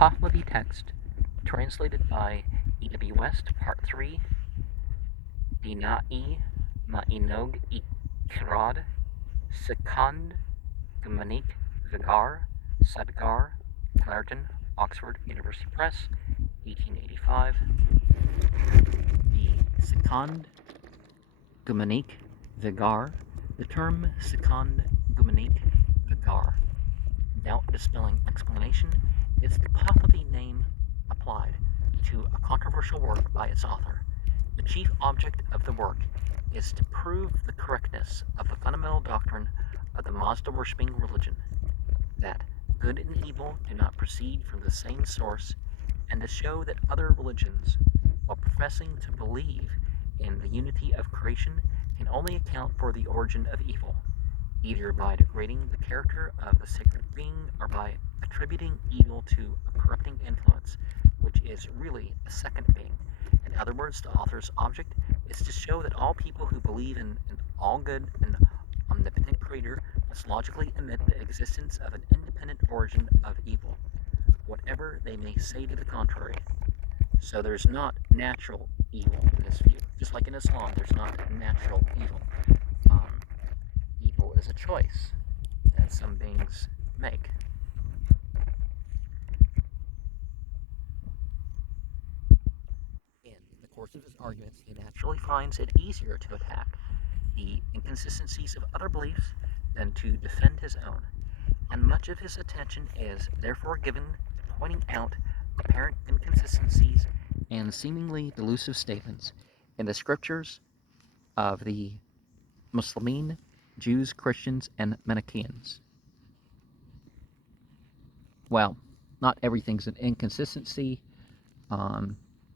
Pahlavi text, translated by E.W. West, Part 3, Dinai Mainog Ikrad, Sikand-Gumanik Vigar, Sadgar, Clarendon, Oxford University Press, 1885. The Sikand-Gumanik Vigar. The term Sikand-Gumanik Vigar, doubt-dispelling explanation, is the Pahlavi name applied to a controversial work by its author. The chief object of the work is to prove the correctness of the fundamental doctrine of the Mazda-worshipping religion, that good and evil do not proceed from the same source, and to show that other religions, while professing to believe in the unity of creation, can only account for the origin of evil, either by degrading the character of the sacred being or by attributing evil to a corrupting influence, which is really a second being. In other words, the author's object is to show that all people who believe in an all-good and omnipotent creator must logically admit the existence of an independent origin of evil, whatever they may say to the contrary. So there's not natural evil in this view. Just like in Islam, there's not natural evil. Evil is a choice that some beings make. In the course of his arguments, he naturally finds it easier to attack the inconsistencies of other beliefs than to defend his own, and much of his attention is therefore given to pointing out apparent inconsistencies and seemingly delusive statements in the scriptures of the Muslimin, Jews, Christians, and Manichaeans. Well, not everything's an inconsistency.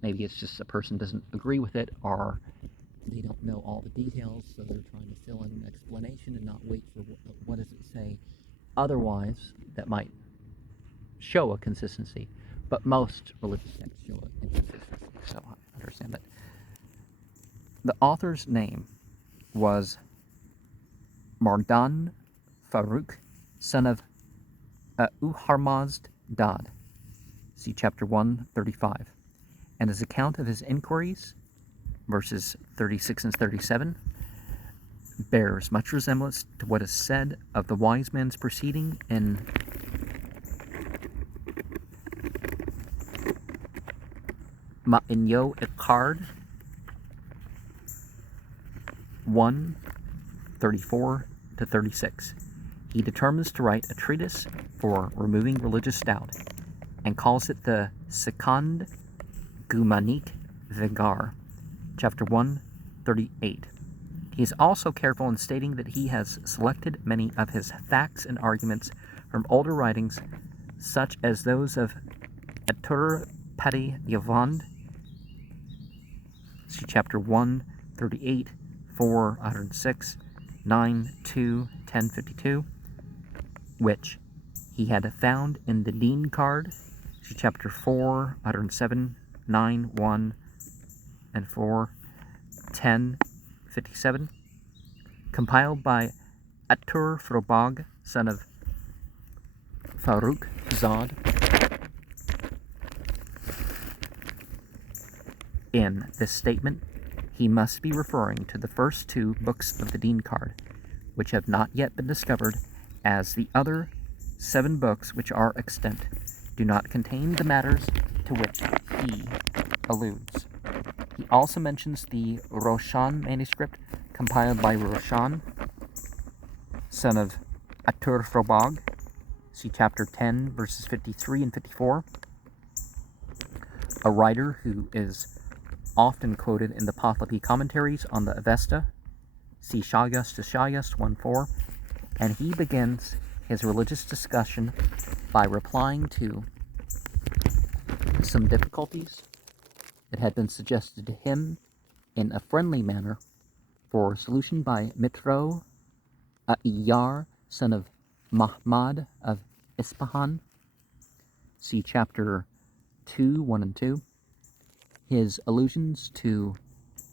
Maybe it's just a person doesn't agree with it, or they don't know all the details, so they're trying to fill in an explanation and not wait for what does it say otherwise that might show a consistency. But most religious texts show an inconsistency, so I understand that. The author's name was Mardan Farooq, son of Uharmazd Dad, see chapter 135, and his account of his inquiries, verses 36 and 37, bears much resemblance to what is said of the wise man's proceeding in Ma'inyo Iqard 1:34 to 36. He determines to write a treatise for removing religious doubt and calls it the Sikand-Gumanik Vigar, chapter 1:38. He is also careful in stating that he has selected many of his facts and arguments from older writings, such as those of Atur Padi Yavand, see chapter 1:38, 406, 9, 2, 1052, which he had found in the Deen card, see chapter 407, 9, 1, and 4, 1057, compiled by Atur Frobag, son of Farooq Zad. In this statement, he must be referring to the first two books of the Deen card, which have not yet been discovered, as the other 7 books which are extant do not contain the matters to which he alludes. He also mentions the Roshan manuscript compiled by Roshan, son of Atur Frobag, see chapter 10, verses 53 and 54, a writer who is often quoted in the Pahlavi commentaries on the Avesta, see Shayas to Shayas 1:4, and he begins his religious discussion by replying to some difficulties that had been suggested to him in a friendly manner for solution by Mitro Iyar, son of Mahmad of Ispahan, see chapter 2, 1 and 2. His allusions to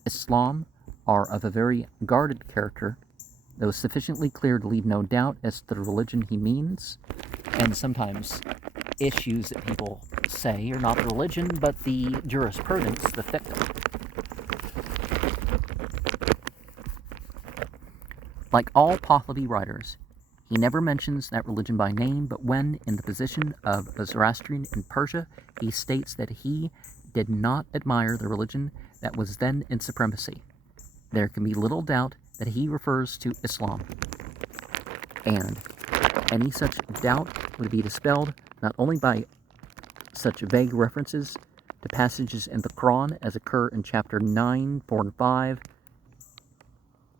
Islam are of a very guarded character, though sufficiently clear to leave no doubt as to the religion he means, and sometimes issues that people say, or not the religion, but the jurisprudence, the fiqh. Like all Pahlavi writers, he never mentions that religion by name, but when in the position of a Zoroastrian in Persia, he states that he did not admire the religion that was then in supremacy. There can be little doubt that he refers to Islam, and any such doubt would be dispelled not only by such vague references to passages in the Quran as occur in chapter 9, 4, and 5,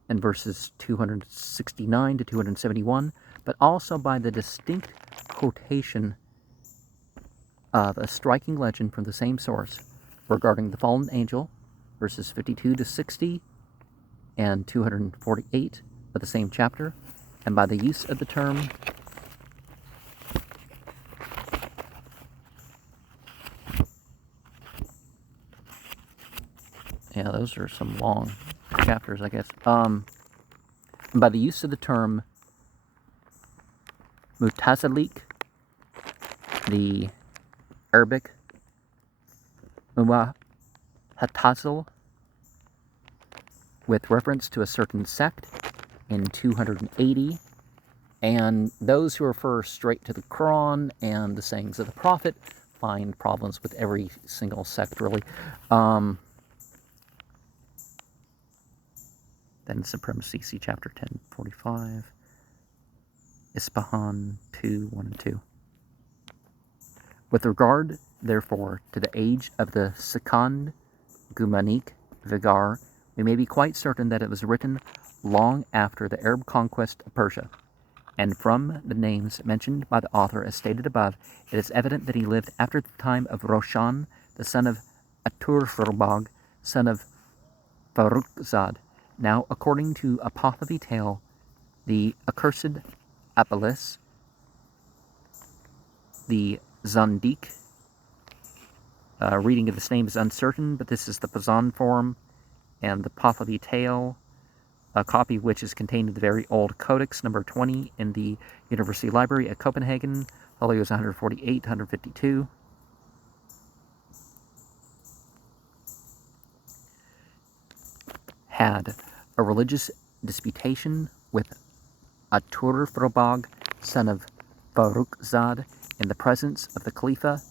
and verses 269 to 271, but also by the distinct quotation of a striking legend from the same source regarding the fallen angel, verses 52 to 60 and 248 of the same chapter, and by the use of the term those are some long chapters, I guess. By the use of the term mutazalik, the Arabic muwahatazil, with reference to a certain sect in 280, and those who refer straight to the Quran and the sayings of the Prophet find problems with every single sect, really. Then Supremacy, see chapter 1045, Ispahan 2, 1 and 2. With regard, therefore, to the age of the Sikand-Gumanik Vigar, we may be quite certain that it was written long after the Arab conquest of Persia, and from the names mentioned by the author as stated above, it is evident that he lived after the time of Roshan, the son of Atur-Furbag, son of Farrukhzad. Now, according to a Pahlavi tale, the accursed Apolis, the Zandik, reading of this name is uncertain, but this is the Pazan form, and the Pahlavi tale, a copy of which is contained in the very old Codex number 20 in the University Library at Copenhagen, folios 148 152. Had a religious disputation with Atur-Furbag, son of Farrukhzad, in the presence of the Khalifa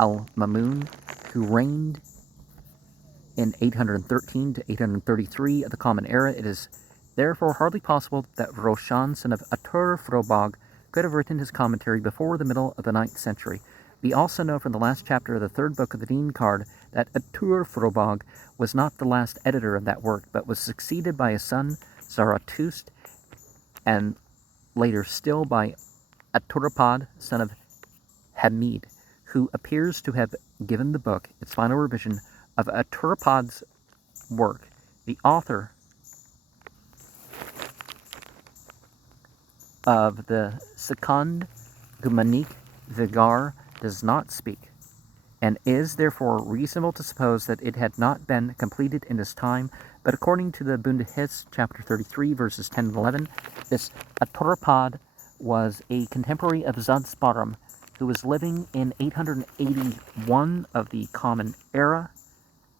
al-Mamun, who reigned in 813 to 833 of the Common Era. It is therefore hardly possible that Roshan, son of Atur-Furbag, could have written his commentary before the middle of the 9th century. We also know from the last chapter of the 3rd book of the Deen card that Atur-Furbag was not the last editor of that work, but was succeeded by his son Zarathustra, and later still by Aturpad, son of Hamid, who appears to have given the book its final revision of Aturpad's work. The author of the Sikand-Gumanik Vigar does not speak, and is therefore reasonable to suppose that it had not been completed in his time, but according to the Bundahis, chapter 33, verses 10 and 11, this Aturpad was a contemporary of Zadsparam, who was living in 881 of the Common Era,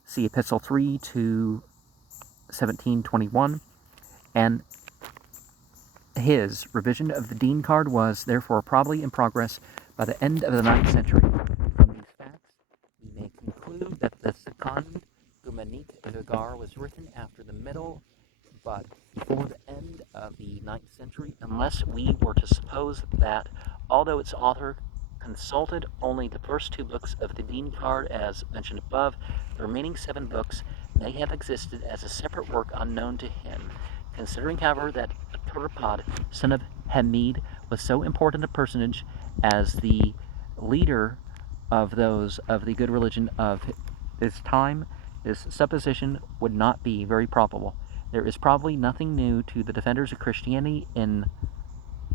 see Epistle 3 to 1721, and his revision of the Deen card was therefore probably in progress by the end of the 9th century. From these facts, we may conclude that the Sikand-Gumanik Vigar was written after the middle, but before the end of the 9th century, unless we were to suppose that, although its author consulted only the first 2 books of the Deen card as mentioned above, the remaining 7 books may have existed as a separate work unknown to him. Considering, however, that Aturpad, son of Hamid, was so important a personage as the leader of those of the good religion of his time, this supposition would not be very probable. There is probably nothing new to the defenders of Christianity in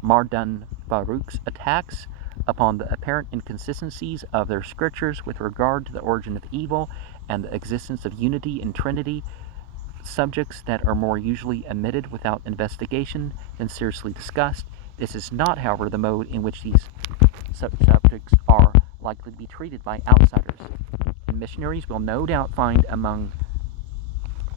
Mardan Farouk's attacks upon the apparent inconsistencies of their scriptures with regard to the origin of evil and the existence of unity and Trinity, subjects that are more usually omitted without investigation than seriously discussed. This is not, however, the mode in which these subjects are likely to be treated by outsiders, and missionaries will no doubt find among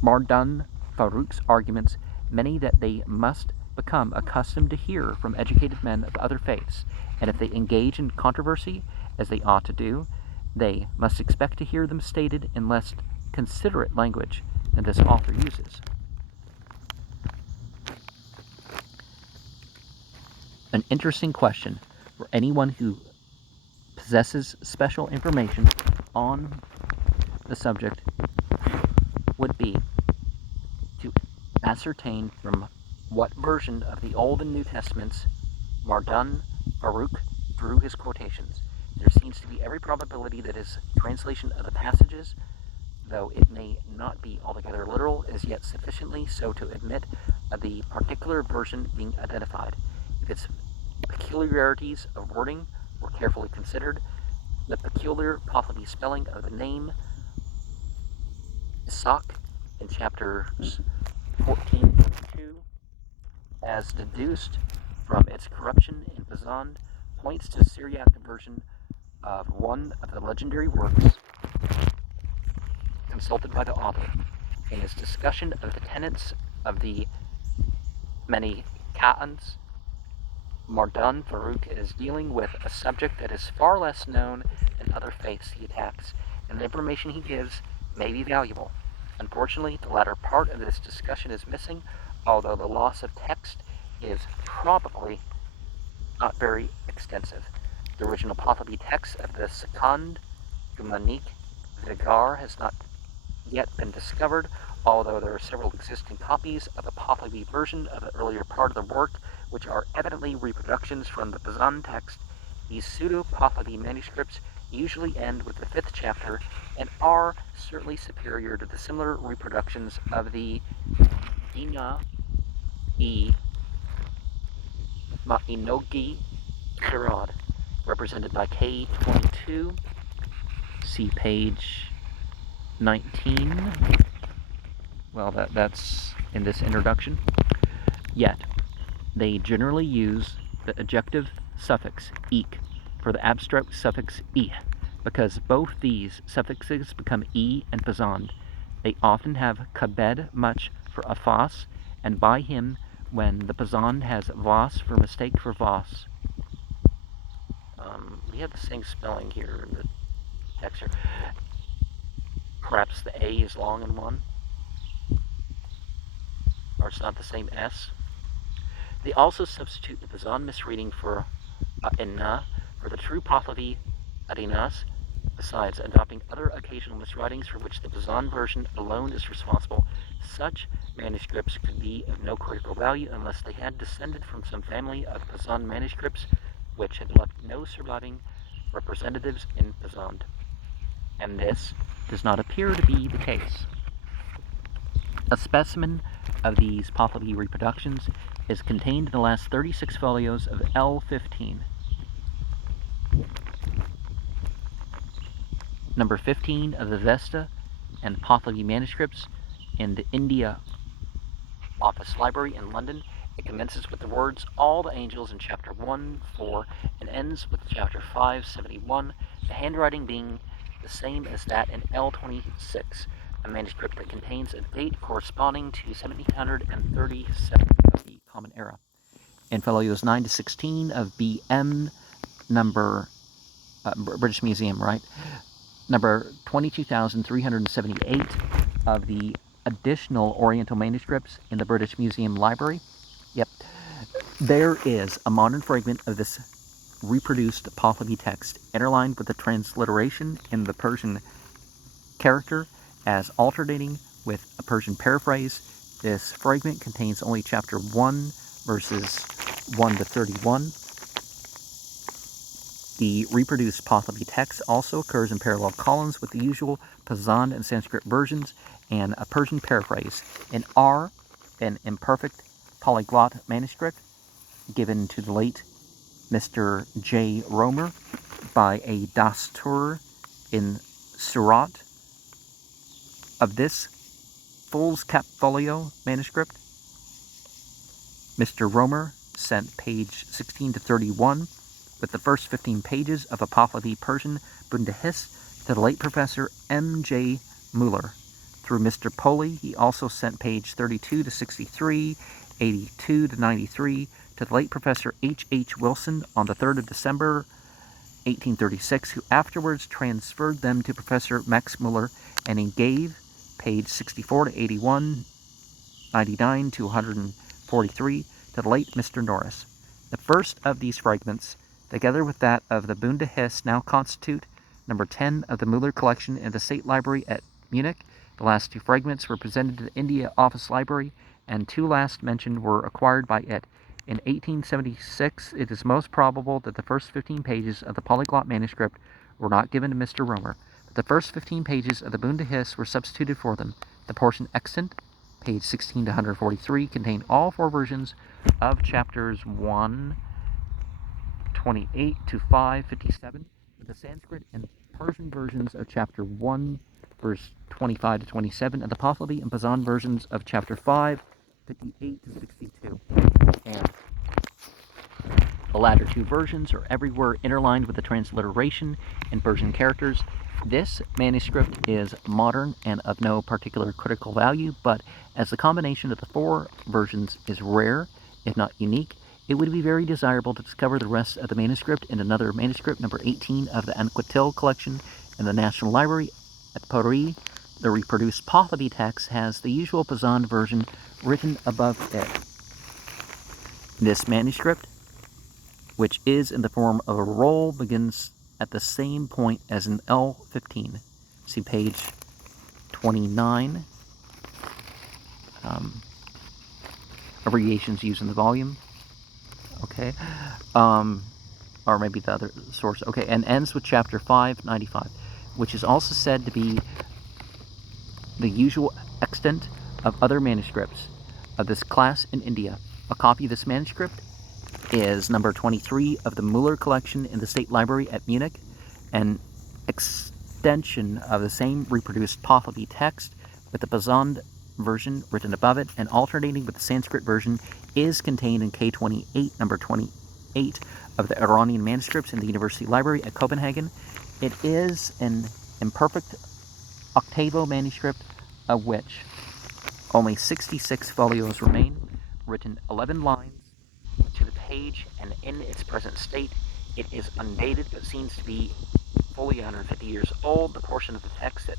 Mardan Farouk's arguments many that they must become accustomed to hear from educated men of other faiths, and if they engage in controversy, as they ought to do, they must expect to hear them stated in less considerate language than this author uses. An interesting question for anyone who possesses special information on the subject would be to ascertain from what version of the Old and New Testaments Mardan Farouk drew his quotations. There seems to be every probability that his translation of the passages, though it may not be altogether literal, is yet sufficiently so to admit of the particular version being identified. If its peculiarities of wording were carefully considered, the peculiar Pahlavi spelling of the name Isaac in chapters 14:2, as deduced from its corruption in Pazand, points to Syriac version of one of the legendary works consulted by the author. In his discussion of the tenets of the many Ka'ans, Mardan Farouk is dealing with a subject that is far less known than other faiths he attacks, and the information he gives may be valuable. Unfortunately, the latter part of this discussion is missing, although the loss of text is probably not very extensive. The original Pahlavi text of the Sikand-Gumanik Vigar has not yet been discovered, although there are several existing copies of the Pahlavi version of the earlier part of the work, which are evidently reproductions from the Pazand text. These pseudo-Pahlavi manuscripts usually end with the 5th chapter and are certainly superior to the similar reproductions of the Dina-e Ma'inogi Kirad, represented by K22. See page 19. Well, that's in this introduction. Yet, they generally use the adjective suffix "ik" for the abstract suffix "i." Because both these suffixes become "e" and Pazand, they often have kabed much for afas, and by him when the Pazand has vas for mistake for vas. We have the same spelling here in the text here. Perhaps the A is long in one, or it's not the same S. They also substitute the Pazand misreading for inna for the true Pahlavi adinas, besides adopting other occasional miswritings for which the Pazand version alone is responsible. Such manuscripts could be of no critical value unless they had descended from some family of Pazand manuscripts which had left no surviving representatives in Pazand. And this does not appear to be the case. A specimen of these Pahlavi reproductions is contained in the last 36 folios of L15. Number 15 of the Vesta and Pahlavi manuscripts in the India Office Library in London. It commences with the words, "All the angels" in chapter 1:4, and ends with chapter 5:71, the handwriting being the same as that in L26, a manuscript that contains a date corresponding to 1737 of the Common Era. In folios 9 to 16 of BM number, British Museum, right? Number 22,378 of the additional Oriental manuscripts in the British Museum Library. Yep. There is a modern fragment of this reproduced Pahlavi text, interlined with the transliteration in the Persian character as alternating with a Persian paraphrase. This fragment contains only chapter 1, verses 1 to 31. The reproduced Pahlavi text also occurs in parallel columns with the usual Pazand and Sanskrit versions and a Persian paraphrase. In R, an imperfect polyglot manuscript given to the late Mr. J. Romer by a Dastur in Surat. Of this foolscap folio manuscript, Mr. Romer sent page 16 to 31 with the first 15 pages of a Pahlavi Persian Bundahis to the late Professor M.J. Mueller. Through Mr. Poley, he also sent page 32 to 63, 82 to 93 to the late Professor H.H. Wilson on the 3rd of December, 1836, who afterwards transferred them to Professor Max Mueller, and he gave page 64 to 81, 99 to 143 to the late Mr. Norris. The first of these fragments, together with that of the Bundahis, now constitute number 10 of the Mueller collection in the State Library at Munich. The last two fragments were presented to the India Office Library, and two last mentioned were acquired by it. In 1876, it is most probable that the first 15 pages of the polyglot manuscript were not given to Mr. Romer, but the first 15 pages of the Bundahis were substituted for them. The portion extant, page 16 to 143, contained all four versions of chapters 128 to 557, with the Sanskrit and Persian versions of chapter 1, verse 25 to 27, and the Pahlavi and Pazan versions of chapter 5, 58 to 62. And the latter two versions are everywhere interlined with the transliteration in Persian characters. This manuscript is modern and of no particular critical value, but as the combination of the four versions is rare, if not unique, it would be very desirable to discover the rest of the manuscript in another manuscript, number 18 of the Anquetil collection in the National Library at Paris. The reproduced Pahlavi text has the usual Pazan version written above it. This manuscript, which is in the form of a roll, begins at the same point as an L15. See page 29. Abbreviations used in the volume. Okay. Or maybe the other source. Okay, and ends with chapter 595, which is also said to be the usual extent of other manuscripts of this class in India. A copy of this manuscript is number 23 of the Mueller collection in the State Library at Munich. An extension of the same reproduced Pahlavi text with the Pazan version written above it and alternating with the Sanskrit version is contained in K28, number 28 of the Iranian manuscripts in the University Library at Copenhagen. It is an imperfect octavo manuscript, of which only 66 folios remain, written 11 lines to the page, and in its present state it is undated but seems to be fully 150 years old. The portion of the text that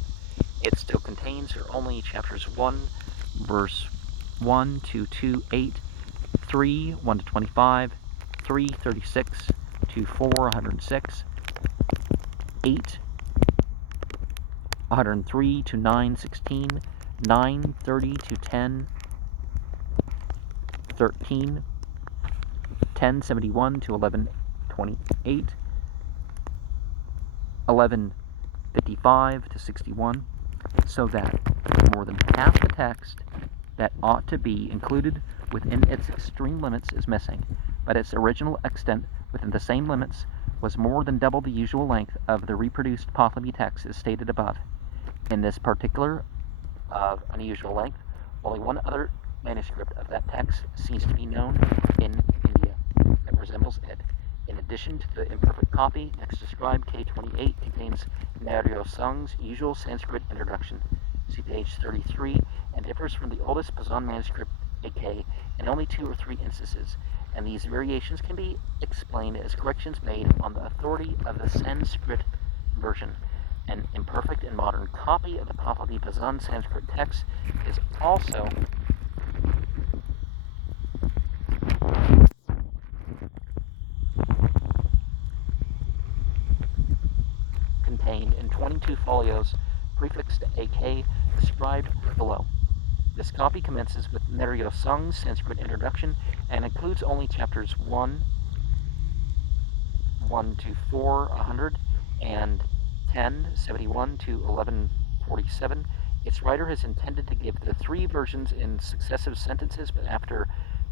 it still contains are only chapters 1, verse 1, 2, 2, 8, 3, 1 to 25, 3, 36, 2, 4, 106, 8, 103 to 9, 16, 9, 30 to 10, 13, 10, 71 to 11, 28, 11, 55 to 61, so that more than half the text that ought to be included within its extreme limits is missing, but its original extent within the same limits was more than double the usual length of the reproduced Pahlavi text as stated above. In this particular of unusual length, only one other manuscript of that text seems to be known in India that resembles it. In addition to the imperfect copy next described, K28 contains Nario Sung's usual Sanskrit introduction, see page 33, and differs from the oldest Pazan manuscript, AK, in only 2 or 3 instances, and these variations can be explained as corrections made on the authority of the Sanskrit version. An imperfect and modern copy of the Pahlavi Pazan Sanskrit text is also contained in 22 folios prefixed to AK described below. This copy commences with Nario Sung's Sanskrit introduction and includes only chapters 1 to 4, 100, and 10, 71 to 1147. Its writer has intended to give the 3 versions in successive sentences, but after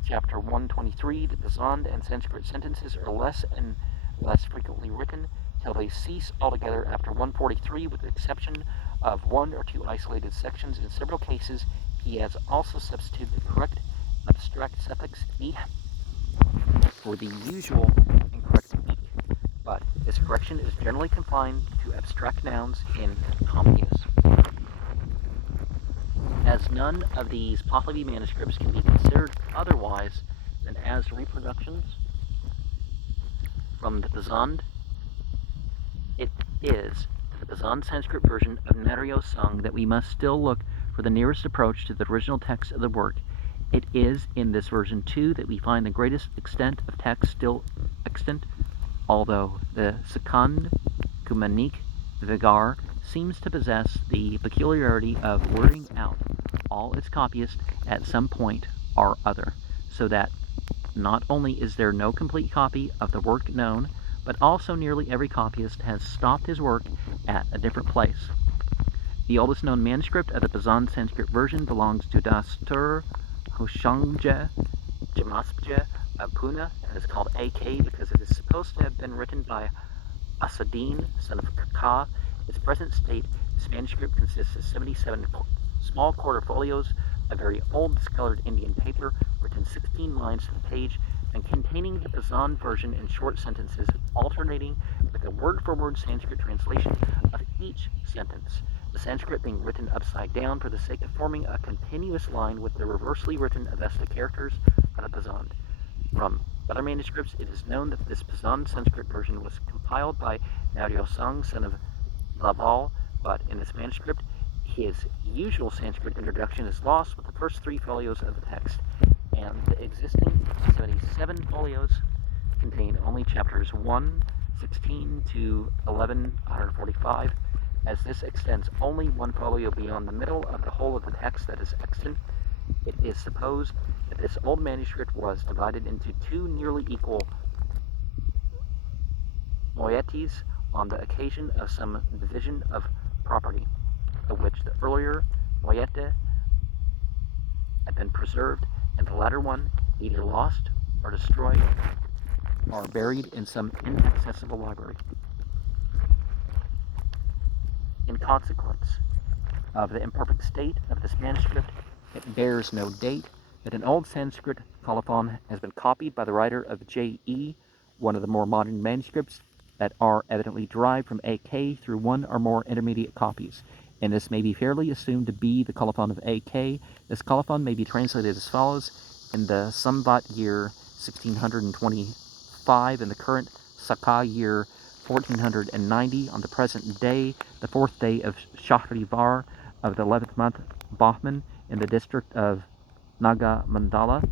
chapter 123, the Pazan and Sanskrit sentences are less and less frequently written, till they cease altogether after 143, with the exception of 1 or 2 isolated sections. In several cases, he has also substituted the correct abstract suffix "ik" for the usual incorrect "ik." but this correction is generally confined to abstract nouns in common use. As none of these Pahlavi manuscripts can be considered otherwise than as reproductions from the Pazand, it is the Pazand Sanskrit version of Naryo Sung that we must still look for the nearest approach to the original text of the work. It is in this version, too, that we find the greatest extent of text still extant, although the Sikand-Gumanik Vigar seems to possess the peculiarity of wording out all its copyists at some point or other, so that not only is there no complete copy of the work known, but also nearly every copyist has stopped his work at a different place. The oldest known manuscript of the Pazand Sanskrit version belongs to Dastur Hoshangje Jamaspje of Pune, and is called AK because it is supposed to have been written by Asadin, son of Kaka. Its present state, this manuscript consists of 77 small quarter folios of very old discolored Indian paper, written 16 lines to the page, and containing the Pazand version in short sentences, alternating with a word-for-word Sanskrit translation of each sentence, the Sanskrit being written upside down for the sake of forming a continuous line with the reversely written Avesta characters of the Pazand. From other manuscripts, it is known that this Pazand Sanskrit version was compiled by Naryo Sung, son of Laval, but in this manuscript, his usual Sanskrit introduction is lost with the first 3 folios of the text, and the existing 77 folios contain only chapters 116 to 1145. As this extends only 1 folio beyond the middle of the whole of the text that is extant, it is supposed that this old manuscript was divided into 2 nearly equal moieties on the occasion of some division of property, of which the earlier moiete had been preserved, and the latter one either lost or destroyed or buried in some inaccessible library. In consequence of the imperfect state of this manuscript, it bears no date, but an old Sanskrit colophon has been copied by the writer of J.E., one of the more modern manuscripts that are evidently derived from AK through 1 or more intermediate copies, and this may be fairly assumed to be the colophon of AK. This colophon may be translated as follows: in the Samvat year 1625, in the current Saka year 1490, on the present day, the 4th day of Shahrivar of the 11th month, Bahman, in the district of Naga Mandala,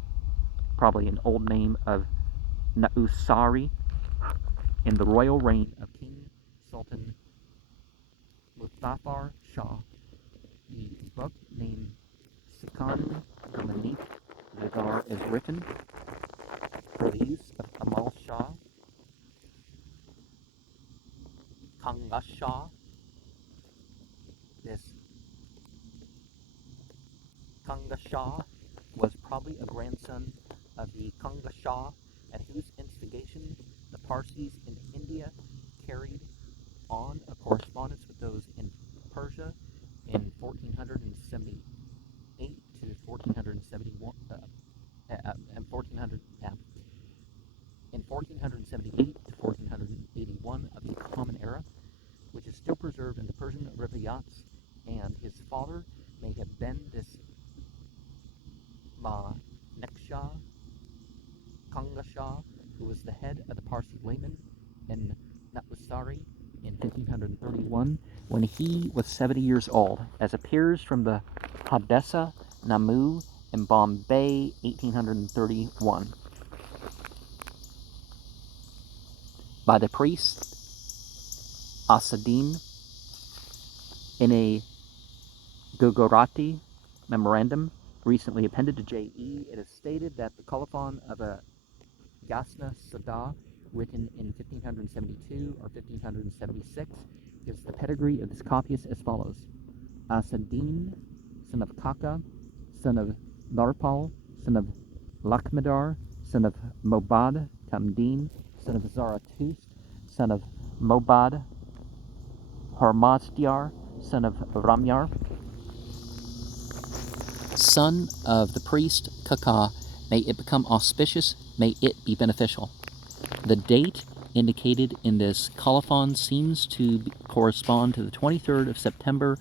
probably an old name of Nausari, in the royal reign of King Sultan Muzaffar Shah. The book named Sikand-Gumanik Vigar is written for the use of Amal Shah, Kanga Shah. This Kanga Shah was probably a grandson of the Kanga Shah, at whose instigation the Parsis in India carried on a correspondence with those in Persia in 1478 to 1471, and 1400, in 1478 to 1481 of the Common Era, which is still preserved in the Persian Rivayats, and his father may have been this Maneksha Kanga Shah, who was the head of the Parsi laymen in Navsari in 1531, when he was 70 years old, as appears from the Hadessa Namu in Bombay, 1831, by the priest Asadin in a Gugurati memorandum recently appended to J.E. It is stated that the colophon of a Yasna Sada, written in 1572 or 1576, gives the pedigree of this copyist as follows: Asadin, son of Kaka, son of Narpal, son of Lakhmadar, son of Mobad Kamdin, son of Zarathustra, son of Mobad Harmazdyar, son of Ramyar, son of the priest Kaka. May it become auspicious, may it be beneficial. The date indicated in this colophon seems to correspond to the 23rd of September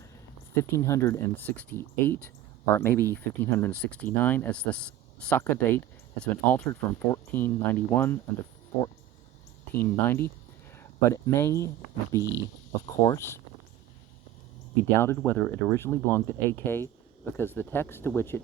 1568, or maybe 1569, as the Saka date has been altered from 1491 unto 1490, but it may be, of course, be doubted whether it originally belonged to AK, because the text to which it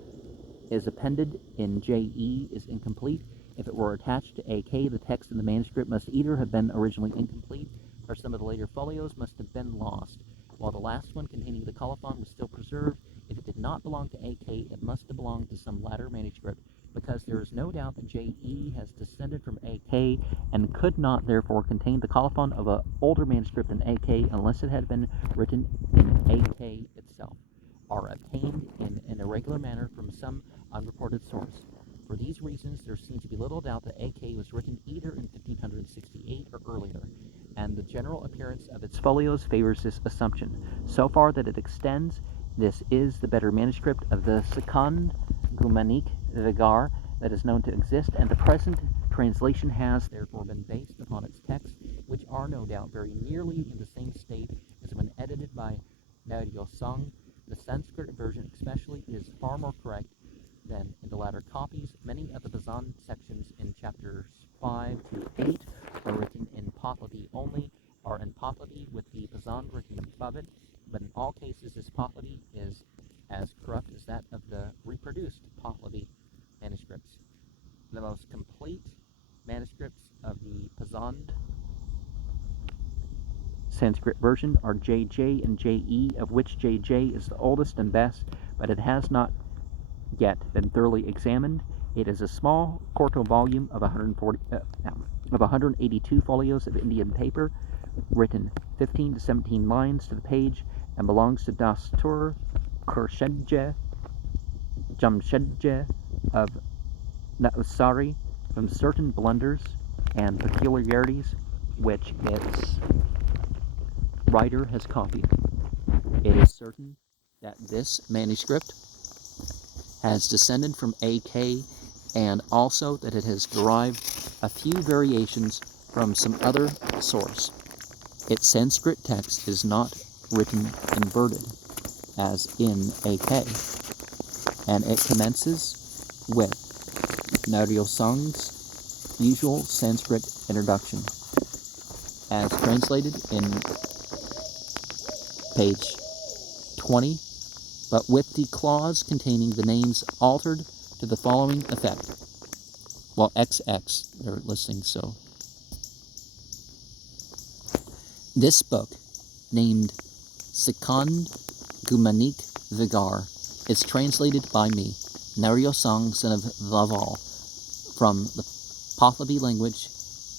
is appended in JE is incomplete. If it were attached to AK, the text in the manuscript must either have been originally incomplete, or some of the later folios must have been lost. While the last one containing the colophon was still preserved, if it did not belong to AK, it must have belonged to some latter manuscript, because there is no doubt that JE has descended from AK and could not therefore contain the colophon of an older manuscript than AK unless it had been written in AK itself, or obtained in an irregular manner from some unreported source. For these reasons, there seems to be little doubt that AK was written either in 1568 or earlier, and the general appearance of its folios favors this assumption. So far that it extends, this is the better manuscript of the Sikand-Gumanik Vigar that is known to exist, and the present translation has therefore been based upon its texts, which are no doubt very nearly in the same state as when edited by Naryosong. The Sanskrit version especially is far more correct than in the latter copies. Many of the Bazan sections in chapters 5 to 8 are written in Pahlavi only, or in Pahlavi with the Bazan written above it, but in all cases this Pahlavi is as corrupt as that of the reproduced Pahlavi manuscripts. The most complete manuscripts of the Bazan Sanskrit version are JJ and JE, of which JJ is the oldest and best, but it has not yet been thoroughly examined. It is a small quarto volume of 182 folios of Indian paper, written 15 to 17 lines to the page, and belongs to Dastur Khurshedje Jamshedje of Navsari, from certain blunders and peculiarities which its writer has copied. It is certain that this manuscript has descended from AK, and also that it has derived a few variations from some other source. Its Sanskrit text is not written inverted, as in AK, and it commences with Naryosong's usual Sanskrit introduction, as translated in page 20, but with the clause containing the names altered to the following effect. Well, XX, they're listing, so. This book, named Sikand-Gumanik Vigar, is translated by me, Naryosong, son of Laval, from the Pahlavi language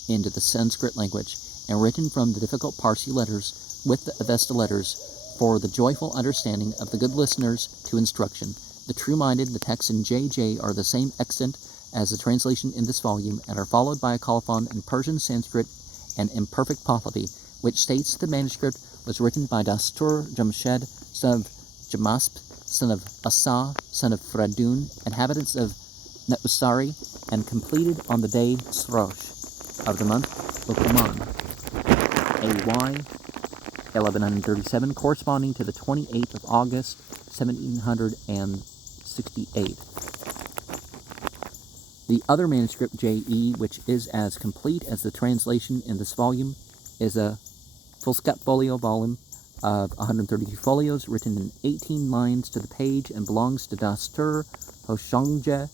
into the Sanskrit language, and written from the difficult Parsi letters with the Avesta letters, for the joyful understanding of the good listeners to instruction. The true-minded, the texts in JJ are the same extant as the translation in this volume, and are followed by a colophon in Persian, Sanskrit, and imperfect Pahlavi, which states the manuscript was written by Dastur Jamshed, son of Jamasp, son of Asa, son of Fradun, inhabitants of Navsari, and completed on the day Srosh of the month Ukuman, AY 1137, corresponding to the 28th of August, 1768. The other manuscript, JE, which is as complete as the translation in this volume, is a Foolscap folio volume of 132 folios, written in 18 lines to the page, and belongs to Dastur Hoshangje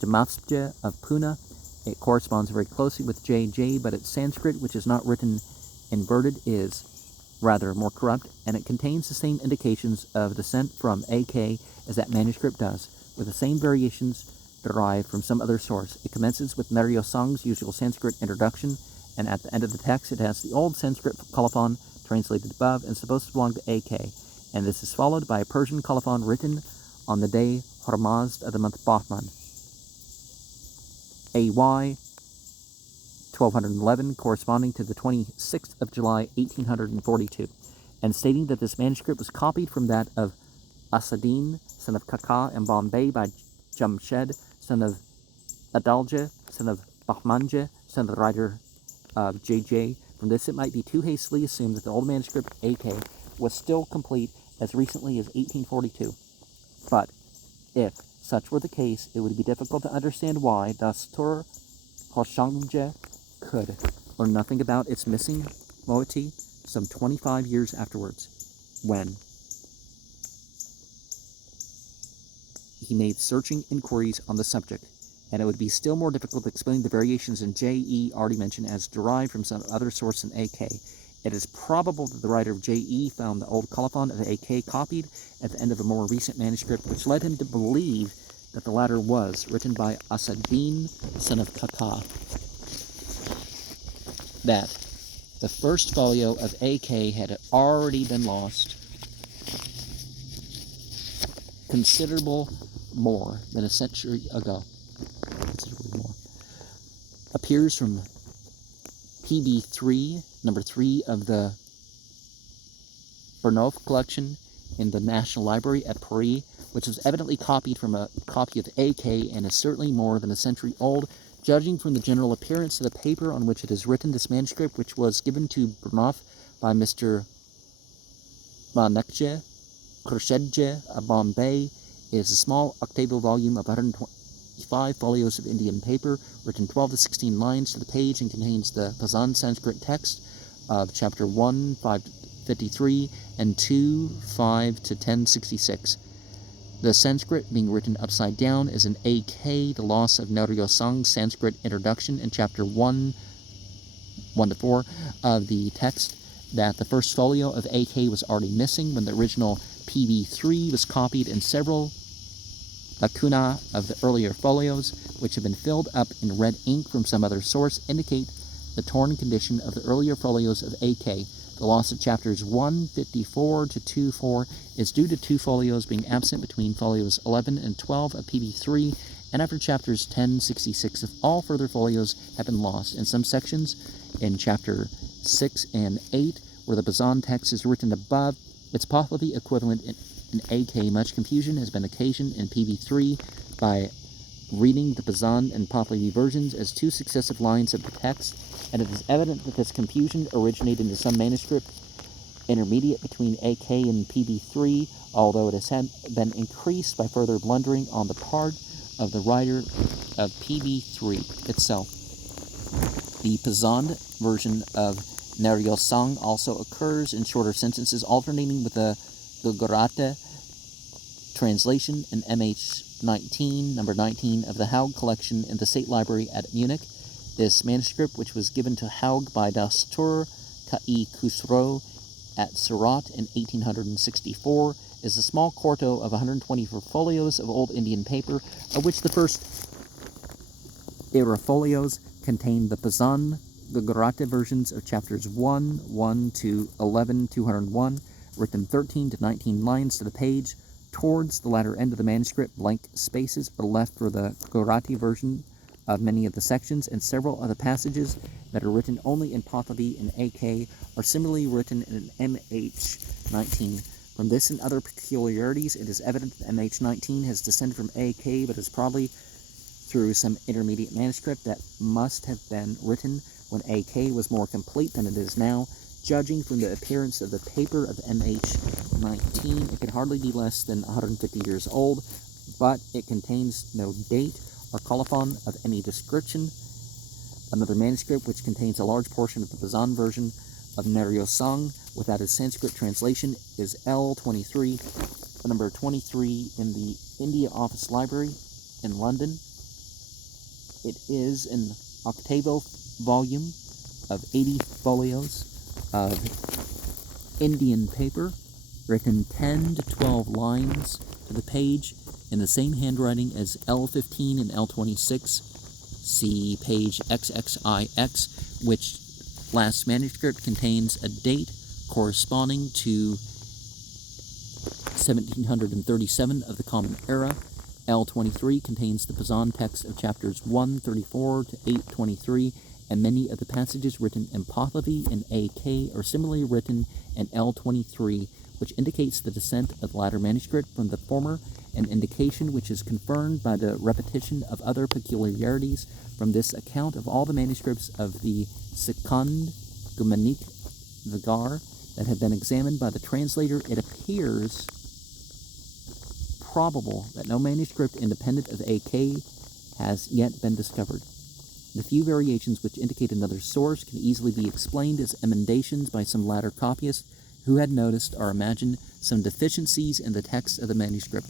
Jamaspje of Pune. It corresponds very closely with JJ, but its Sanskrit, which is not written inverted, is rather more corrupt, and it contains the same indications of descent from AK as that manuscript does, with the same variations derived from some other source. It commences with Naryosong's usual Sanskrit introduction, and at the end of the text it has the old Sanskrit colophon translated above and supposed to belong to AK, and this is followed by a Persian colophon written on the day Hormazd of the month Bahman, AY 1211, corresponding to the 26th of July, 1842, and stating that this manuscript was copied from that of Asadin, son of Kaka, in Bombay by Jamshed, son of Adalja, son of Bahmanja, son of the writer of JJ. From this, it might be too hastily assumed that the old manuscript AK was still complete as recently as 1842. But if such were the case, it would be difficult to understand why Dastur Hoshangje could learn nothing about its missing moiety some 25 years afterwards, when he made searching inquiries on the subject, and it would be still more difficult to explain the variations in J.E. already mentioned as derived from some other source in A.K. It is probable that the writer of J.E. found the old colophon of A.K. copied at the end of a more recent manuscript, which led him to believe that the latter was written by Asaddin, son of Kaka. That the first folio of A.K. had already been lost considerable more than a century ago. Considerably more. Appears from PB3, number 3 of the Bernov collection in the National Library at Paris, which was evidently copied from a copy of AK and is certainly more than a century old, judging from the general appearance of the paper on which it is written. This manuscript, which was given to Bernov by Mr. Manekje Khurshedje of Bombay, is a small octavo volume of 125 folios of Indian paper, written 12 to 16 lines to the page, and contains the Pazan Sanskrit text of chapter 1, 553, and 2, 5 to 1066. The Sanskrit being written upside down is an AK, the loss of Naryosang's Sanskrit introduction in chapter 1, 1 to 4 of the text, that the first folio of AK was already missing when the original PB3 was copied, and several lacuna of the earlier folios, which have been filled up in red ink from some other source, indicate the torn condition of the earlier folios of AK. The loss of chapters 154 to 24 is due to 2 folios being absent between folios 11 and 12 of PB3, and after chapters 1066 of all further folios have been lost. In some sections, in chapter 6 and 8, where the Pazan text is written above its Pahlavi equivalent in AK, much confusion has been occasioned in PB3 by reading the Pazan and Pahlavi versions as 2 successive lines of the text, and it is evident that this confusion originated in some manuscript intermediate between AK and PB3, although it has been increased by further blundering on the part of the writer of PB3 itself. The Pazan version of Naryosang also occurs in shorter sentences, alternating with the Gujarati translation in MH19, number 19 of the Haug collection in the State Library at Munich. This manuscript, which was given to Haug by Dastur Kai Khusro at Surat in 1864, is a small quarto of 124 folios of old Indian paper, of which the first era folios contain the Pazan, the Gujarati versions of chapters 1, 1 to 11, 201, written 13 to 19 lines to the page. Towards the latter end of the manuscript, blank spaces are left for the Gujarati version of many of the sections, and several of the passages that are written only in Pahlavi and AK are similarly written in MH19. From this and other peculiarities, it is evident that MH19 has descended from AK, but is probably through some intermediate manuscript that must have been written when AK was more complete than it is now. Judging from the appearance of the paper of MH19, it can hardly be less than 150 years old, but it contains no date or colophon of any description. Another manuscript, which contains a large portion of the Pazan version of Naryosang without its Sanskrit translation, is L23, number 23 in the India Office Library in London. It is an octavo volume of 80 folios of Indian paper, written 10 to 12 lines to the page in the same handwriting as L15 and L26. See page XXIX, which last manuscript contains a date corresponding to 1737 of the Common Era. L23 contains the Pazan text of chapters 134 to 823, and many of the passages written in Pahlavi and AK are similarly written in L23, which indicates the descent of the latter manuscript from the former, an indication which is confirmed by the repetition of other peculiarities from this account of all the manuscripts of the Sikand-Gumanik Vigar that have been examined by the translator, it appears probable that no manuscript independent of AK has yet been discovered. The few variations which indicate another source can easily be explained as emendations by some latter copyists who had noticed or imagined some deficiencies in the text of the manuscript.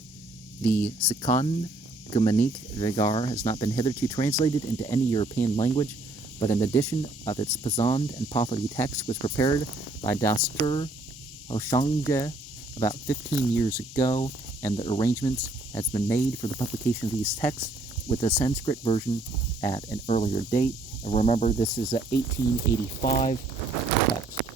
The Sikand-Gumanik Vigar has not been hitherto translated into any European language, but an edition of its Pazand and Pahlavi text was prepared by Dastur Hoshangje about 15 years ago, and the arrangements has been made for the publication of these texts with a Sanskrit version at an earlier date. And remember, this is an 1885 text.